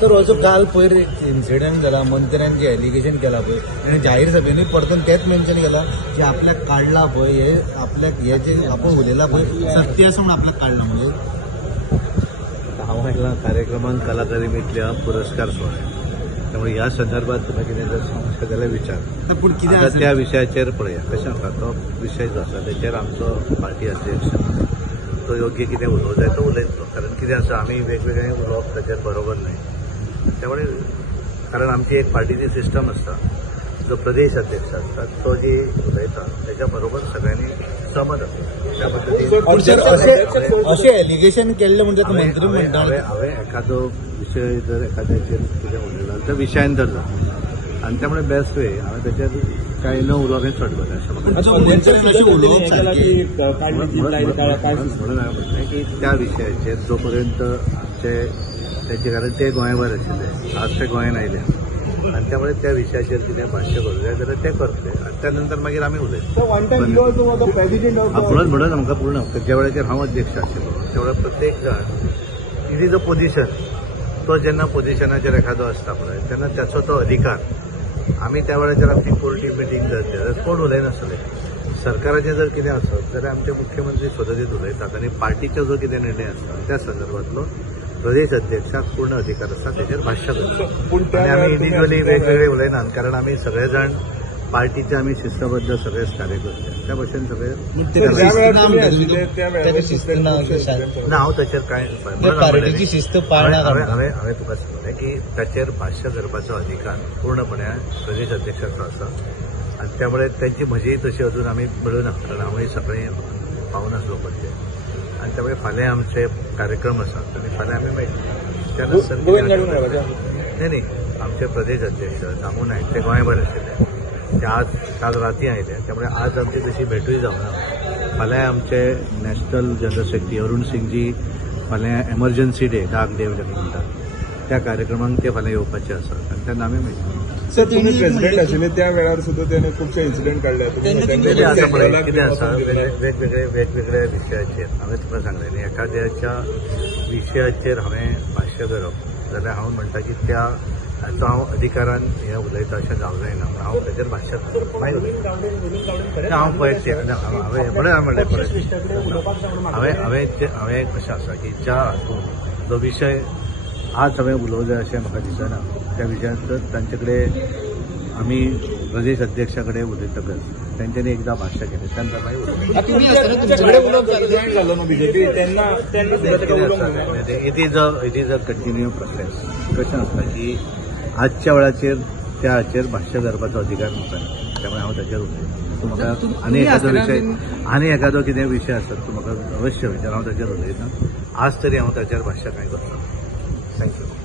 sir हो जो काल पयर इन्सिडेंट जाला मंत्र्यांचे एलिगेशन केला पळय आणि जाहीर सभेनी परतून तेच मेन्शन केला की आपल्याक काढला पळय हे आपल्याक हे जे आपण उलयला पळय सत्य आसा म्हणून आपल्याक काढला म्हणजे हांव आयला कार्यक्रमांत कलाकारिणींतल्या पुरस्कार सोहळे त्यामुळे ह्या संदर्भात तुला कितें जर सांगूंक जाल्यार विचार पूण कितें आता त्या विशयाचेर पळया कशें आसा तो विशय जो आसा तेचेर आमचो पार्टी अध्यक्ष तो योग्य कितें उलोवंक जाय तो उलयतलो कारण कितें आसा आमी वेगवेगळें उलोवप ताचेर बरोबर न्हय त्यामुळे कारण आमची एक पार्टीची सिस्टम आसता जो प्रदेश अध्यक्ष आसता तो जी उलयता तेच्या बरोबर सगळ्यांनी सहमत आसता त्या पद्दतीन अशें एलिगेशन केल्लें म्हणजे मंत्रिमंडळ हांवें एखादो विशय जर एखाद्याचेर कितें उलयला तर विशयान धरला आणि त्यामुळे बेस्ट वे हांवें तेचेर कांय न उलोवप हें चड बरें अशें म्हणून हांवें म्हटलें की त्या विशयाचेर जो पर्यंत तेचे कारण ते गोंयभर आशिल्ले आज ते गोंयान आयले आणि त्यामुळे त्या विशयाचेर कितें भाश्य करूं जाय जाल्यार ते करतले आनी त्या नंतर मागीर आमी उलयतले म्हणून आमकां पूर्ण ज्या वेळाचेर हांव अध्यक्ष आशिल्लो त्या वेळार प्रत्येक जाण इट इज अ पोझिशन तो जेन्ना पोझिशनाचेर एखादो आसता पळय तेन्ना त्याचो तो अधिकार आमी त्या वेळाचेर आमची कोर्टी मिटींग जातली जाल्यार कोण उलयनासले सरकाराचें जर कितें आसत जाल्यार आमचे मुख्यमंत्री सदतीत उलयतात आनी पार्टीचो जो कितें निर्णय आसता त्या संदर्भातलो प्रदेश अध्यक्षाक पूर्ण अधिकार आसता तेचेर भाश्य करता आनी आमी इंडिव्हिज्युअली वेगवेगळे उलयनात कारण आमी सगळे जाण पार्टीचे आमी शिस्तबद्ध सगळेच कार्यकर्ते त्या भशेन सगळे ना हांव ताचेर कांय पार्टीची शिस्त हांवें तुका सांगलें की ताचेर भाश्य करपाचो अधिकार पूर्णपणे प्रदेश अध्यक्षाचो आसा आनी त्यामुळे त्यांची म्हजी तशी अजून आमी मेळूना कारण हांवूय सकाळीं पावून आसलो पणजे आनी त्यामुळे फाल्यां आमचे कार्यक्रम आसात आनी फाल्यां आमी मेळटले नाही आमचे प्रदेश अध्यक्ष दामू नायक ते गोंयभर आशिल्ले ते आज काल राती आयले त्यामुळे आज आमची तशी भेटूय जावना फाल्यां आमचे national general secretary Arun Singhji फाल्यां एमर्जन्सी डे डार्क डे म्हणटात त्या कार्यक्रमांक ते फाल्यां येवपाचे आसात आनी तेन्ना आमी मेळटले सर तुम्ही प्रेसिडेंट आशिल्ले त्या वेळार सुद्धा त्याने खूपशे इन्सिडेंट काढले कितें आसा वेगवेगळ्या विशयाचेर हांवें तुका सांगलें न्ही एखाद्याच्या विशयाचेर हांवें भाश्य करप जाल्यार हांव म्हणटा की त्या तो हांव अधिकारान हें उलयता अशें जावंक जायना हांव तेचेर भाश्य हांव पळय हांवें म्हणलें हांवें कशें आसा की ज्या हातूंत जो विशय आज हांवें उलोवंक जाय अशें म्हाका दिसना त्या विशयात तांचे कडेन आमी प्रदेश अध्यक्षा कडेन उलयतकच तांच्यांनी एकदां भाश्य केलें त्यानंतर मागीर it is a continue process कशें आसता की आजच्या वेळाचेर त्या हाचेर भाश्य करपाचो अधिकार म्हाका ना त्यामुळे हांव ताचेर उलयतां तूं म्हाका आनी एखादो विशय आनी एखादो कितें विशय आसत तूं म्हाका अवश्य विचार हांव ताचेर उलयतां आज तरी हांव ताचेर भाश्य कांय करना थँक्यू